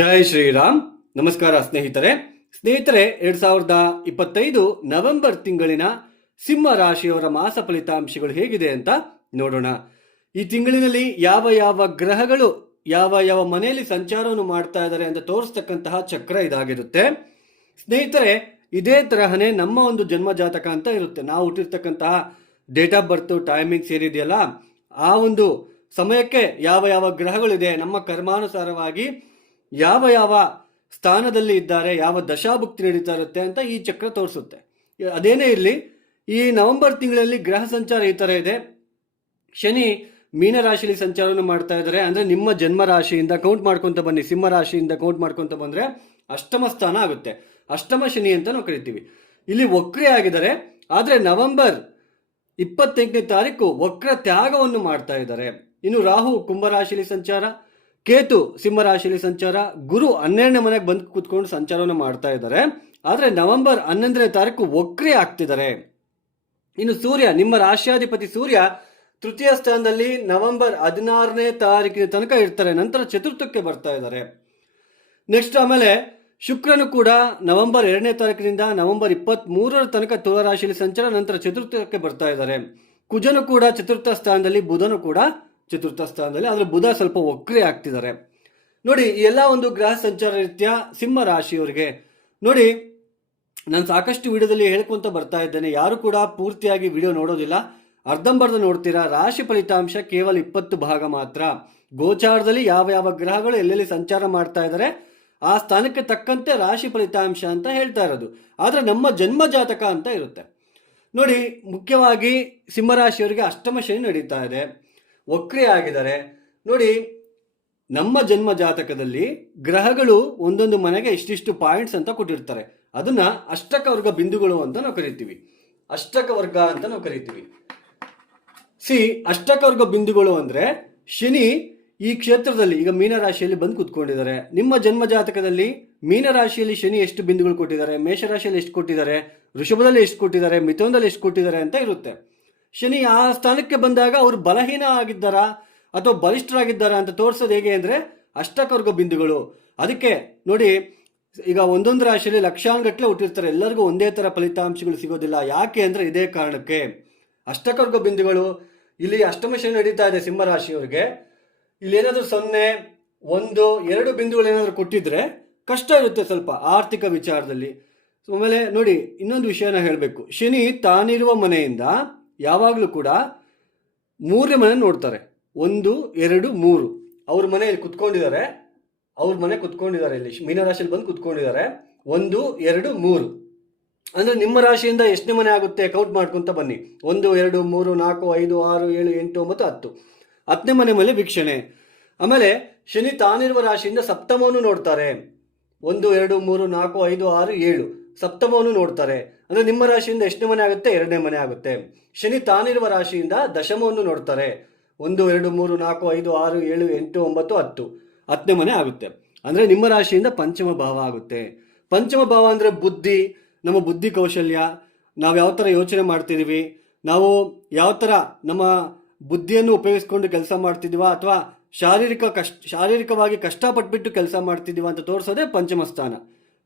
ಜೈ ಶ್ರೀರಾಮ್. ನಮಸ್ಕಾರ ಸ್ನೇಹಿತರೆ. ಸ್ನೇಹಿತರೆ, ಎರಡ್ ಸಾವಿರದ ಇಪ್ಪತ್ತೈದು ನವೆಂಬರ್ ತಿಂಗಳಿನ ಸಿಂಹ ರಾಶಿಯವರ ಮಾಸ ಫಲಿತಾಂಶಗಳು ಹೇಗಿದೆ ಅಂತ ನೋಡೋಣ. ಈ ತಿಂಗಳಿನಲ್ಲಿ ಯಾವ ಯಾವ ಗ್ರಹಗಳು, ಯಾವ ಯಾವ ಮನೆಯಲ್ಲಿ ಸಂಚಾರವನ್ನು ಮಾಡ್ತಾ ಇದ್ದಾರೆ ಅಂತ ತೋರಿಸ್ತಕ್ಕಂತಹ ಚಕ್ರ ಇದಾಗಿರುತ್ತೆ. ಸ್ನೇಹಿತರೆ, ಇದೇ ತರಹನೇ ನಮ್ಮ ಒಂದು ಜನ್ಮ ಜಾತಕ ಅಂತ ಇರುತ್ತೆ. ನಾವು ಹುಟ್ಟಿರ್ತಕ್ಕಂತಹ ಡೇಟ್ ಆಫ್ ಬರ್ತ್, ಟೈಮಿಂಗ್ಸ್ ಏನಿದೆಯಲ್ಲ, ಆ ಒಂದು ಸಮಯಕ್ಕೆ ಯಾವ ಯಾವ ಗ್ರಹಗಳಿದೆ, ನಮ್ಮ ಕರ್ಮಾನುಸಾರವಾಗಿ ಯಾವ ಯಾವ ಸ್ಥಾನದಲ್ಲಿ ಇದ್ದಾರೆ, ಯಾವ ದಶಾಭುಕ್ತಿ ನಡೀತಾ ಇರುತ್ತೆ ಅಂತ ಈ ಚಕ್ರ ತೋರಿಸುತ್ತೆ. ಅದೇನೇ ಇರಲಿ, ಈ ನವೆಂಬರ್ ತಿಂಗಳಲ್ಲಿ ಗ್ರಹ ಸಂಚಾರ ಈ ಥರ ಇದೆ. ಶನಿ ಮೀನ ರಾಶಿಯಲ್ಲಿ ಸಂಚಾರವನ್ನು ಮಾಡ್ತಾ ಇದ್ದಾರೆ. ಅಂದರೆ ನಿಮ್ಮ ಜನ್ಮ ರಾಶಿಯಿಂದ ಕೌಂಟ್ ಮಾಡ್ಕೊಂತ ಬನ್ನಿ. ಸಿಂಹ ರಾಶಿಯಿಂದ ಕೌಂಟ್ ಮಾಡ್ಕೊತ ಬಂದರೆ ಅಷ್ಟಮ ಸ್ಥಾನ ಆಗುತ್ತೆ. ಅಷ್ಟಮ ಶನಿ ಅಂತ ನಾವು ಕರಿತೀವಿ. ಇಲ್ಲಿ ವಕ್ರೆ ಆಗಿದ್ದಾರೆ. ಆದರೆ ನವೆಂಬರ್ ಇಪ್ಪತ್ತೆಂಟನೇ ತಾರೀಕು ವಕ್ರ ತ್ಯಾಗವನ್ನು ಮಾಡ್ತಾ ಇದ್ದಾರೆ. ಇನ್ನು ರಾಹು ಕುಂಭರಾಶಿಯಲ್ಲಿ ಸಂಚಾರ ಕೇತು ಸಿಂಹರಾಶಿಯಲ್ಲಿ ಸಂಚಾರ, ಗುರು ಹನ್ನೆರಡನೇ ಮನೆಗೆ ಬಂದು ಕೂತ್ಕೊಂಡು ಸಂಚಾರವನ್ನು ಮಾಡ್ತಾ ಇದ್ದಾರೆ. ಆದರೆ ನವೆಂಬರ್ ಹನ್ನೊಂದನೇ ತಾರೀಕು ಒಕ್ರೆ ಆಗ್ತಿದ್ದಾರೆ. ಇನ್ನು ಸೂರ್ಯ, ನಿಮ್ಮ ರಾಶ್ಯಾಧಿಪತಿ ಸೂರ್ಯ ತೃತೀಯ ಸ್ಥಾನದಲ್ಲಿ ನವೆಂಬರ್ ಹದಿನಾರನೇ ತಾರೀಕಿನ ತನಕ ಇರ್ತಾರೆ. ನಂತರ ಚತುರ್ಥಕ್ಕೆ ಬರ್ತಾ ಇದ್ದಾರೆ. ನೆಕ್ಸ್ಟ್ ಆಮೇಲೆ ಶುಕ್ರನು ಕೂಡ ನವೆಂಬರ್ ಎರಡನೇ ತಾರೀಕಿನಿಂದ ನವೆಂಬರ್ ಇಪ್ಪತ್ತ್ ಮೂರರ ತನಕ ತುಲಾರಾಶಿಯಲ್ಲಿ ಸಂಚಾರ, ನಂತರ ಚತುರ್ಥಕ್ಕೆ ಬರ್ತಾ ಇದ್ದಾರೆ. ಕುಜನು ಕೂಡ ಚತುರ್ಥ ಸ್ಥಾನದಲ್ಲಿ, ಬುಧನು ಕೂಡ ಚತುರ್ಥ ಸ್ಥಾನದಲ್ಲಿ, ಆದ್ರೆ ಬುಧ ಸ್ವಲ್ಪ ಒಕ್ರೆ ಆಗ್ತಿದ್ದಾರೆ. ನೋಡಿ ಎಲ್ಲ ಒಂದು ಗ್ರಹ ಸಂಚಾರ ರೀತ್ಯ ಸಿಂಹ ರಾಶಿಯವರಿಗೆ, ನೋಡಿ, ನಾನು ಸಾಕಷ್ಟು ವಿಡಿಯೋದಲ್ಲಿ ಹೇಳ್ಕೊಂತ ಬರ್ತಾ ಇದ್ದೇನೆ. ಯಾರು ಕೂಡ ಪೂರ್ತಿಯಾಗಿ ವಿಡಿಯೋ ನೋಡೋದಿಲ್ಲ. ಅರ್ಧಂಬರ್ಧ ನೋಡ್ತೀರಾ, ರಾಶಿ ಫಲಿತಾಂಶ ಕೇವಲ ಇಪ್ಪತ್ತು ಭಾಗ ಮಾತ್ರ. ಗೋಚಾರದಲ್ಲಿ ಯಾವ ಯಾವ ಗ್ರಹಗಳು ಎಲ್ಲೆಲ್ಲಿ ಸಂಚಾರ ಮಾಡ್ತಾ ಇದ್ದಾರೆ ಆ ಸ್ಥಾನಕ್ಕೆ ತಕ್ಕಂತೆ ರಾಶಿ ಫಲಿತಾಂಶ ಅಂತ ಹೇಳ್ತಾ ಇರೋದು. ಆದರೆ ನಮ್ಮ ಜನ್ಮ ಜಾತಕ ಅಂತ ಇರುತ್ತೆ. ನೋಡಿ, ಮುಖ್ಯವಾಗಿ ಸಿಂಹರಾಶಿಯವರಿಗೆ ಅಷ್ಟಮ ಶನಿ ನಡೀತಾ ಇದೆ. ವಕ್ರಿ ಆಗಿದ್ದಾರೆ. ನೋಡಿ, ನಮ್ಮ ಜನ್ಮ ಜಾತಕದಲ್ಲಿ ಗ್ರಹಗಳು ಒಂದೊಂದು ಮನೆಗೆ ಇಷ್ಟಿಷ್ಟು ಪಾಯಿಂಟ್ಸ್ ಅಂತ ಕೊಟ್ಟಿರ್ತಾರೆ. ಅದನ್ನ ಅಷ್ಟಕ ವರ್ಗ ಬಿಂದುಗಳು ಅಂತ ನಾವು ಕರಿತೀವಿ. ಅಷ್ಟಕ ವರ್ಗ ಅಂತ ನಾವು ಕರಿತೀವಿ. ಸಿ ಅಷ್ಟಕ ವರ್ಗ ಬಿಂದುಗಳು ಅಂದ್ರೆ ಶನಿ ಈ ಕ್ಷೇತ್ರದಲ್ಲಿ, ಈಗ ಮೀನರಾಶಿಯಲ್ಲಿ ಬಂದು ಕುತ್ಕೊಂಡಿದ್ದಾರೆ. ನಿಮ್ಮ ಜನ್ಮ ಜಾತಕದಲ್ಲಿ ಮೀನರಾಶಿಯಲ್ಲಿ ಶನಿ ಎಷ್ಟು ಬಿಂದುಗಳು ಕೊಟ್ಟಿದ್ದಾರೆ? ಮೇಷರಾಶಿಯಲ್ಲಿ ಎಷ್ಟು ಕೊಟ್ಟಿದ್ದಾರೆ? ಋಷಭದಲ್ಲಿ ಎಷ್ಟು ಕೊಟ್ಟಿದ್ದಾರೆ? ಮಿಥುನದಲ್ಲಿ ಎಷ್ಟು ಕೊಟ್ಟಿದ್ದಾರೆ ಅಂತ ಇರುತ್ತೆ. ಶನಿ ಆ ಸ್ಥಾನಕ್ಕೆ ಬಂದಾಗ ಅವರು ಬಲಹೀನ ಆಗಿದ್ದಾರಾ ಅಥವಾ ಬಲಿಷ್ಠರಾಗಿದ್ದಾರಾ ಅಂತ ತೋರಿಸೋದು ಹೇಗೆ ಅಂದರೆ ಅಷ್ಟಕವರ್ಗ ಬಿಂದುಗಳು. ಅದಕ್ಕೆ ನೋಡಿ, ಈಗ ಒಂದೊಂದು ರಾಶಿಯಲ್ಲಿ ಲಕ್ಷಾಂಗಟ್ಟಲೆ ಹುಟ್ಟಿರ್ತಾರೆ. ಎಲ್ಲರಿಗೂ ಒಂದೇ ತರ ಫಲಿತಾಂಶಗಳು ಸಿಗೋದಿಲ್ಲ. ಯಾಕೆ ಅಂದ್ರೆ ಇದೇ ಕಾರಣಕ್ಕೆ. ಅಷ್ಟಕವರ್ಗ ಬಿಂದುಗಳು, ಇಲ್ಲಿ ಅಷ್ಟಮ ಶನಿ ನಡೀತಾ ಇದೆ ಸಿಂಹ ರಾಶಿಯವರಿಗೆ. ಇಲ್ಲಿ ಏನಾದರೂ ಸೊನ್ನೆ, ಒಂದು, ಎರಡು ಬಿಂದುಗಳು ಏನಾದರೂ ಕೊಟ್ಟಿದ್ರೆ ಕಷ್ಟ ಇರುತ್ತೆ ಸ್ವಲ್ಪ ಆರ್ಥಿಕ ವಿಚಾರದಲ್ಲಿ. ಆಮೇಲೆ ನೋಡಿ, ಇನ್ನೊಂದು ವಿಷಯನ ಹೇಳಬೇಕು. ಶನಿ ತಾನಿರುವ ಮನೆಯಿಂದ ಯಾವಾಗಲೂ ಕೂಡ ಮೂರನೇ ಮನೆ ನೋಡ್ತಾರೆ. ಒಂದು, ಎರಡು, ಮೂರು. ಅವ್ರ ಮನೆಯಲ್ಲಿ ಕುತ್ಕೊಂಡಿದ್ದಾರೆ. ಅವ್ರ ಮನೆ ಕುತ್ಕೊಂಡಿದ್ದಾರೆ ಇಲ್ಲಿ. ಮೀನರಾಶಿಯಲ್ಲಿ ಬಂದು ಕುತ್ಕೊಂಡಿದ್ದಾರೆ. ಒಂದು, ಎರಡು, ಮೂರು. ಅಂದರೆ ನಿಮ್ಮ ರಾಶಿಯಿಂದ ಎಷ್ಟನೇ ಮನೆ ಆಗುತ್ತೆ ಕೌಂಟ್ ಮಾಡ್ಕೊಂತ ಬನ್ನಿ. ಒಂದು, ಎರಡು, ಮೂರು, ನಾಲ್ಕು, ಐದು, ಆರು, ಏಳು, ಎಂಟು, ಒಂಬತ್ತು, ಹತ್ತು. ಹತ್ತನೇ ಮನೆ ಮೇಲೆ ವೀಕ್ಷಣೆ. ಆಮೇಲೆ ಶನಿ ತಾನಿರುವ ರಾಶಿಯಿಂದ ಸಪ್ತಮವನ್ನು ನೋಡ್ತಾರೆ. ಒಂದು, ಎರಡು, ಮೂರು, ನಾಲ್ಕು, ಐದು, ಆರು, ಏಳು. ಸಪ್ತಮವನ್ನು ನೋಡ್ತಾರೆ. ಅಂದ್ರೆ ನಿಮ್ಮ ರಾಶಿಯಿಂದ ಎಷ್ಟನೇ ಮನೆ ಆಗುತ್ತೆ? ಎರಡನೇ ಮನೆ ಆಗುತ್ತೆ. ಶನಿ ತಾನಿರುವ ರಾಶಿಯಿಂದ ದಶಮವನ್ನು ನೋಡ್ತಾರೆ. ಒಂದು, ಎರಡು, ಮೂರು, ನಾಲ್ಕು, ಐದು, ಆರು, ಏಳು, ಎಂಟು, ಒಂಬತ್ತು, ಹತ್ತು. ಹತ್ತನೇ ಮನೆ ಆಗುತ್ತೆ. ಅಂದ್ರೆ ನಿಮ್ಮ ರಾಶಿಯಿಂದ ಪಂಚಮ ಭಾವ ಆಗುತ್ತೆ. ಪಂಚಮ ಭಾವ ಅಂದ್ರೆ ಬುದ್ಧಿ, ನಮ್ಮ ಬುದ್ಧಿ ಕೌಶಲ್ಯ. ನಾವು ಯಾವ ಥರ ಯೋಚನೆ ಮಾಡ್ತಿದೀವಿ? ನಾವು ಯಾವ ಥರ ನಮ್ಮ ಬುದ್ಧಿಯನ್ನು ಉಪಯೋಗಿಸ್ಕೊಂಡು ಕೆಲಸ ಮಾಡ್ತಿದೀವ? ಅಥವಾ ಶಾರೀರಿಕ ಕಷ್ಟ ಶಾರೀರಿಕವಾಗಿ ಕಷ್ಟಪಟ್ಟುಬಿಟ್ಟು ಕೆಲಸ ಮಾಡ್ತಿದ್ದೀವ ಅಂತ ತೋರಿಸೋದೇ ಪಂಚಮ ಸ್ಥಾನ.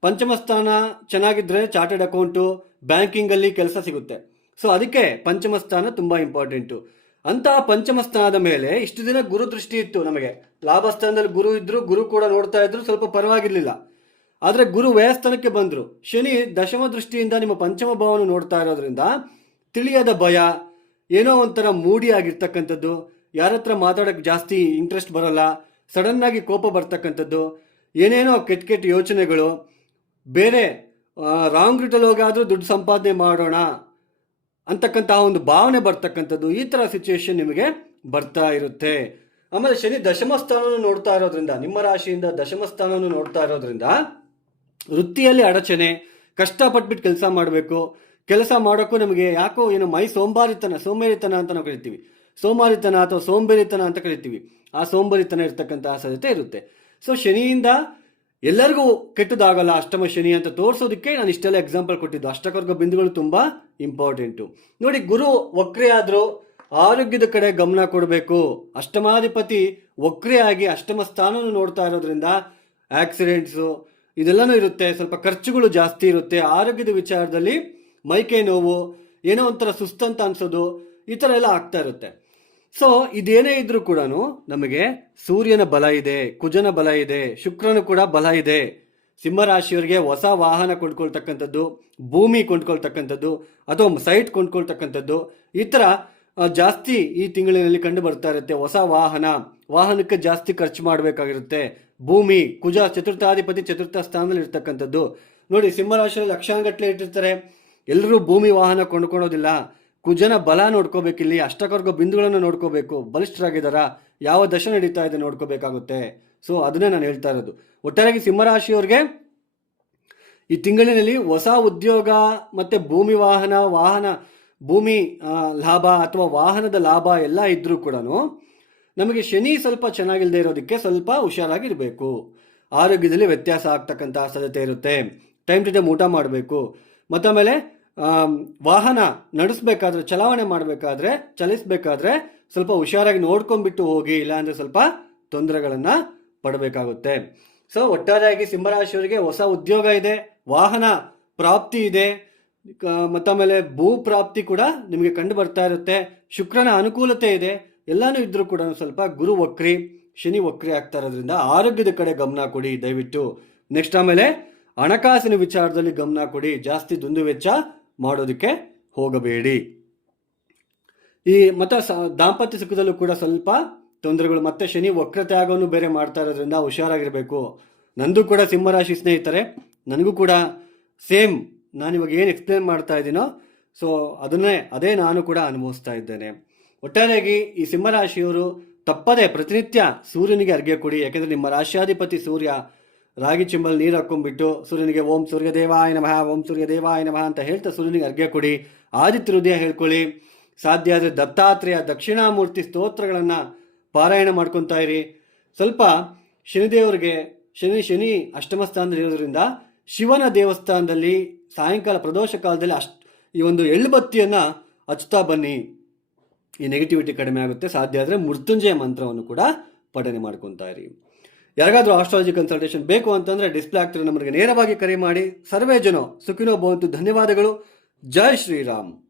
ಪಂಚಮ ಸ್ಥಾನ ಚೆನ್ನಾಗಿದ್ರೆ ಚಾರ್ಟೆಡ್ ಅಕೌಂಟು, ಬ್ಯಾಂಕಿಂಗಲ್ಲಿ ಕೆಲಸ ಸಿಗುತ್ತೆ. ಸೊ, ಅದಕ್ಕೆ ಪಂಚಮ ಸ್ಥಾನ ತುಂಬಾ ಇಂಪಾರ್ಟೆಂಟು. ಅಂತಹ ಪಂಚಮ ಸ್ಥಾನದ ಮೇಲೆ ಇಷ್ಟು ದಿನ ಗುರು ದೃಷ್ಟಿ ಇತ್ತು ನಮಗೆ. ಲಾಭ ಸ್ಥಾನದಲ್ಲಿ ಗುರು ಇದ್ರು, ಗುರು ಕೂಡ ನೋಡ್ತಾ ಇದ್ರು, ಸ್ವಲ್ಪ ಪರವಾಗಿರ್ಲಿಲ್ಲ. ಆದರೆ ಗುರು ವ್ಯಯಸ್ಥಾನಕ್ಕೆ ಬಂದರು. ಶನಿ ದಶಮ ದೃಷ್ಟಿಯಿಂದ ನಿಮ್ಮ ಪಂಚಮ ಭಾವನ ನೋಡ್ತಾ ಇರೋದ್ರಿಂದ ತಿಳಿಯದ ಭಯ, ಏನೋ ಒಂಥರ ಮೂಡಿ ಆಗಿರ್ತಕ್ಕಂಥದ್ದು ಯಾರ ಹತ್ರ ಮಾತಾಡೋಕ್ಕೆ ಜಾಸ್ತಿ ಇಂಟ್ರೆಸ್ಟ್ ಬರೋಲ್ಲ ಸಡನ್ ಆಗಿ ಕೋಪ ಬರ್ತಕ್ಕಂಥದ್ದು, ಏನೇನೋ ಕೆಟ್ಟ ಕೆಟ್ಟ ಯೋಚನೆಗಳು ಬೇರೆ ರಾಂಗ್ ರೂಟಲ್ಲಿ ಹೋಗಾದರೂ ದುಡ್ಡು ಸಂಪಾದನೆ ಮಾಡೋಣ ಅಂತಕ್ಕಂತಹ ಒಂದು ಭಾವನೆ ಬರ್ತಕ್ಕಂಥದ್ದು ಈ ಥರ ಸಿಚುವೇಶನ್ ನಿಮಗೆ ಬರ್ತಾ ಇರುತ್ತೆ. ಆಮೇಲೆ ಶನಿ ದಶಮ ಸ್ಥಾನವನ್ನು ನೋಡ್ತಾ ಇರೋದ್ರಿಂದ, ನಿಮ್ಮ ರಾಶಿಯಿಂದ ದಶಮ ಸ್ಥಾನವನ್ನು ನೋಡ್ತಾ ಇರೋದ್ರಿಂದ ವೃತ್ತಿಯಲ್ಲಿ ಅಡಚಣೆ, ಕಷ್ಟಪಟ್ಬಿಟ್ಟು ಕೆಲಸ ಮಾಡಬೇಕು. ಕೆಲಸ ಮಾಡೋಕ್ಕೂ ನಮಗೆ ಯಾಕೋ ಏನು ಮೈ ಸೋಂಬಾರಿತನ ಸೋಮೇರಿತನ ಅಂತ ನಾವು ಕರಿತೀವಿ. ಸೋಮಾರಿತನ ಅಥವಾ ಸೋಂಬೇರಿತನ ಅಂತ ಕರಿತೀವಿ. ಆ ಸೋಂಬರಿತನ ಇರ್ತಕ್ಕಂತಹ ಸಾಧ್ಯತೆ ಇರುತ್ತೆ. ಸೊ ಶನಿಯಿಂದ ಎಲ್ಲರಿಗೂ ಕೆಟ್ಟದಾಗಲ್ಲ ಅಷ್ಟಮ ಶನಿ ಅಂತ ತೋರಿಸೋದಕ್ಕೆ ನಾನು ಇಷ್ಟೆಲ್ಲ ಎಕ್ಸಾಂಪಲ್ ಕೊಟ್ಟಿದ್ದು. ಅಷ್ಟಕರ್ಗ ಬಿಂದುಗಳು ತುಂಬ ಇಂಪಾರ್ಟೆಂಟು ನೋಡಿ, ಗುರು ವಕ್ರೆ ಆದರೂ ಆರೋಗ್ಯದ ಕಡೆ ಗಮನ ಕೊಡಬೇಕು. ಅಷ್ಟಮಾಧಿಪತಿ ವಕ್ರಿ ಆಗಿ ಅಷ್ಟಮ ಸ್ಥಾನವನ್ನು ನೋಡ್ತಾ ಇರೋದ್ರಿಂದ ಆಕ್ಸಿಡೆಂಟ್ಸು ಇದೆಲ್ಲನೂ ಇರುತ್ತೆ. ಸ್ವಲ್ಪ ಖರ್ಚುಗಳು ಜಾಸ್ತಿ ಇರುತ್ತೆ. ಆರೋಗ್ಯದ ವಿಚಾರದಲ್ಲಿ ಮೈಕೈ ನೋವು, ಏನೋ ಒಂಥರ ಸುಸ್ತಂತ ಅನ್ಸೋದು, ಈ ಥರ ಎಲ್ಲ ಆಗ್ತಾ ಇರುತ್ತೆ. ಸೊ ಇದೇನೇ ಇದ್ರೂ ಕೂಡ ನಮಗೆ ಸೂರ್ಯನ ಬಲ ಇದೆ, ಕುಜನ ಬಲ ಇದೆ, ಶುಕ್ರನು ಕೂಡ ಬಲ ಇದೆ. ಸಿಂಹರಾಶಿಯವರಿಗೆ ಹೊಸ ವಾಹನ ಕೊಂಡ್ಕೊಳ್ತಕ್ಕಂಥದ್ದು, ಭೂಮಿ ಕೊಂಡ್ಕೊಳ್ತಕ್ಕಂಥದ್ದು, ಅಥವಾ ಸೈಟ್ ಕೊಂಡ್ಕೊಳ್ತಕ್ಕಂಥದ್ದು, ಈ ಥರ ಜಾಸ್ತಿ ಈ ತಿಂಗಳಿನಲ್ಲಿ ಕಂಡು ಬರ್ತಾ ಇರುತ್ತೆ. ಹೊಸ ವಾಹನ, ವಾಹನಕ್ಕೆ ಜಾಸ್ತಿ ಖರ್ಚು ಮಾಡಬೇಕಾಗಿರುತ್ತೆ. ಭೂಮಿ, ಕುಜ, ಚತುರ್ಥಾಧಿಪತಿ, ಚತುರ್ಥ ಸ್ಥಾನದಲ್ಲಿ ಇರ್ತಕ್ಕಂಥದ್ದು. ನೋಡಿ, ಸಿಂಹರಾಶಿಯಲ್ಲಿ ಲಕ್ಷಾನುಗಟ್ಟಲೆ ಇಟ್ಟಿರ್ತಾರೆ. ಎಲ್ಲರೂ ಭೂಮಿ ವಾಹನ ಕೊಂಡ್ಕೊಳೋದಿಲ್ಲ. ಕುಜನ ಬಲ ನೋಡ್ಕೋಬೇಕು ಇಲ್ಲಿ, ಅಷ್ಟಕರ್ಗ ಬಿಂದುಗಳನ್ನು ನೋಡ್ಕೋಬೇಕು, ಬಲಿಷ್ಠರಾಗಿದ್ದಾರಾ, ಯಾವ ದಶ ನಡೀತಾ ಇದೆ ನೋಡ್ಕೋಬೇಕಾಗುತ್ತೆ. ಸೊ ಅದನ್ನೇ ನಾನು ಹೇಳ್ತಾ ಇರೋದು. ಒಟ್ಟಾರೆಯಾಗಿ ಸಿಂಹರಾಶಿಯವ್ರಿಗೆ ಈ ತಿಂಗಳಿನಲ್ಲಿ ಹೊಸ ಉದ್ಯೋಗ ಮತ್ತೆ ಭೂಮಿ ವಾಹನ ವಾಹನ, ಭೂಮಿ ಲಾಭ ಅಥವಾ ವಾಹನದ ಲಾಭ ಎಲ್ಲ ಇದ್ರೂ ಕೂಡ ನಮಗೆ ಶನಿ ಸ್ವಲ್ಪ ಚೆನ್ನಾಗಿಲ್ಲದೆ ಇರೋದಕ್ಕೆ ಸ್ವಲ್ಪ ಹುಷಾರಾಗಿರಬೇಕು. ಆರೋಗ್ಯದಲ್ಲಿ ವ್ಯತ್ಯಾಸ ಆಗ್ತಕ್ಕಂಥ ಸಾಧ್ಯತೆ ಇರುತ್ತೆ. ಟೈಮ್ ಟು ಟೈಮ್ ಊಟ ಮಾಡಬೇಕು. ಮತ್ತಾಮೇಲೆ ವಾಹನ ನಡೆಸಬೇಕಾದ್ರೆ, ಚಲಾವಣೆ ಮಾಡಬೇಕಾದ್ರೆ, ಚಲಿಸಬೇಕಾದ್ರೆ ಸ್ವಲ್ಪ ಹುಷಾರಾಗಿ ನೋಡ್ಕೊಂಡ್ಬಿಟ್ಟು ಹೋಗಿ, ಇಲ್ಲಾಂದ್ರೆ ಸ್ವಲ್ಪ ತೊಂದರೆಗಳನ್ನು ಪಡಬೇಕಾಗುತ್ತೆ. ಸೊ ಒಟ್ಟಾರೆಯಾಗಿ ಸಿಂಹರಾಶಿಯವರಿಗೆ ಹೊಸ ಉದ್ಯೋಗ ಇದೆ, ವಾಹನ ಪ್ರಾಪ್ತಿ ಇದೆ ಮತ್ತಾಮೇಲೆ ಭೂ ಪ್ರಾಪ್ತಿ ಕೂಡ ನಿಮಗೆ ಕಂಡು ಬರ್ತಾ ಇರುತ್ತೆ, ಶುಕ್ರನ ಅನುಕೂಲತೆ ಇದೆ, ಎಲ್ಲನೂ ಇದ್ದರೂ ಕೂಡ ಸ್ವಲ್ಪ ಗುರು ವಕ್ರಿ, ಶನಿ ವಕ್ರಿ ಆಗ್ತಾ ಇರೋದ್ರಿಂದ ಆರೋಗ್ಯದ ಕಡೆ ಗಮನ ಕೊಡಿ ದಯವಿಟ್ಟು. ನೆಕ್ಸ್ಟ್ ಆಮೇಲೆ ಹಣಕಾಸಿನ ವಿಚಾರದಲ್ಲಿ ಗಮನ ಕೊಡಿ, ಜಾಸ್ತಿ ದುಂದು ವೆಚ್ಚ ಮಾಡೋದಕ್ಕೆ ಹೋಗಬೇಡಿ. ಈ ಮತ ಸ- ದಾಂಪತ್ಯ ಸುಖದಲ್ಲೂ ಕೂಡ ಸ್ವಲ್ಪ ತೊಂದರೆಗಳು, ಮತ್ತೆ ಶನಿ ವಕ್ರತೆ ಆಗೋನು ಬೇರೆ ಮಾಡ್ತಾ ಇರೋದ್ರಿಂದ ಹುಷಾರಾಗಿರಬೇಕು. ನಂದು ಕೂಡ ಸಿಂಹರಾಶಿ ಸ್ನೇಹಿತರೆ, ನನಗೂ ಕೂಡ ಸೇಮ್ ನಾನು ಇವಾಗ ಏನು ಎಕ್ಸ್ಪ್ಲೇನ್ ಮಾಡ್ತಾ ಇದ್ದೀನೋ, ಸೊ ಅದನ್ನೇ, ಅದೇ ನಾನು ಕೂಡ ಅನುಭವಿಸ್ತಾ ಇದ್ದೇನೆ. ಒಟ್ಟಾರೆಯಾಗಿ ಈ ಸಿಂಹರಾಶಿಯವರು ತಪ್ಪದೆ ಪ್ರತಿನಿತ್ಯ ಸೂರ್ಯನಿಗೆ ಅರ್ಗೆ ಕೊಡಿ, ಯಾಕೆಂದರೆ ನಿಮ್ಮ ರಾಶ್ಯಾಧಿಪತಿ ಸೂರ್ಯ ರಾಗಿ ಚಿಂಬಲ್ ನೀರು ಹಾಕೊಂಡ್ಬಿಟ್ಟು ಸೂರ್ಯನಿಗೆ, ಓಂ ಸೂರ್ಯ ದೇವಾಯ ನಮಃ, ಓಂ ಸೂರ್ಯ ದೇವಾಯ ನಮಃ ಅಂತ ಹೇಳ್ತಾ ಸೂರ್ಯನಿಗೆ ಅರ್ಘ್ಯ ಕೊಡಿ. ಆದಿತ್ಯ ಹೃದಯ ಹೇಳ್ಕೊಳ್ಳಿ. ಸಾಧ್ಯ ಆದರೆ ದತ್ತಾತ್ರೇಯ ದಕ್ಷಿಣಾಮೂರ್ತಿ ಸ್ತೋತ್ರಗಳನ್ನು ಪಾರಾಯಣ ಮಾಡ್ಕೊತಾ ಇರಿ. ಸ್ವಲ್ಪ ಶನಿದೇವರಿಗೆ, ಶನಿ ಶನಿ ಅಷ್ಟಮ ಸ್ಥಾನದಲ್ಲಿ ಇರೋದ್ರಿಂದ ಶಿವನ ದೇವಸ್ಥಾನದಲ್ಲಿ ಸಾಯಂಕಾಲ ಪ್ರದೋಷ ಕಾಲದಲ್ಲಿ ಅಷ್ಟು, ಈ ಒಂದು ಎಳ್ಳುಬತ್ತಿಯನ್ನು ಹಚ್ತಾ ಬನ್ನಿ. ಈ ನೆಗೆಟಿವಿಟಿ ಕಡಿಮೆ ಆಗುತ್ತೆ. ಸಾಧ್ಯ ಆದರೆ ಮೃತ್ಯುಂಜಯ ಮಂತ್ರವನ್ನು ಕೂಡ ಪಠನೆ ಮಾಡ್ಕೊತಾ ಇರಿ. ಯಾರಿಗಾದ್ರೂ ಆಸ್ಟ್ರಾಲಜಿ ಕನ್ಸಲ್ಟೇಷನ್ ಬೇಕು ಅಂತಂದ್ರೆ ಡಿಸ್ಪ್ಲೇ ಆಗ್ತಿರೋ ನಮಗೆ ನೇರವಾಗಿ ಕರೆ ಮಾಡಿ. ಸರ್ವೇ ಜನ, ಸುಖಿನೋ ಭವಂತು, ಧನ್ಯವಾದಗಳು. ಜೈ ಶ್ರೀರಾಮ್.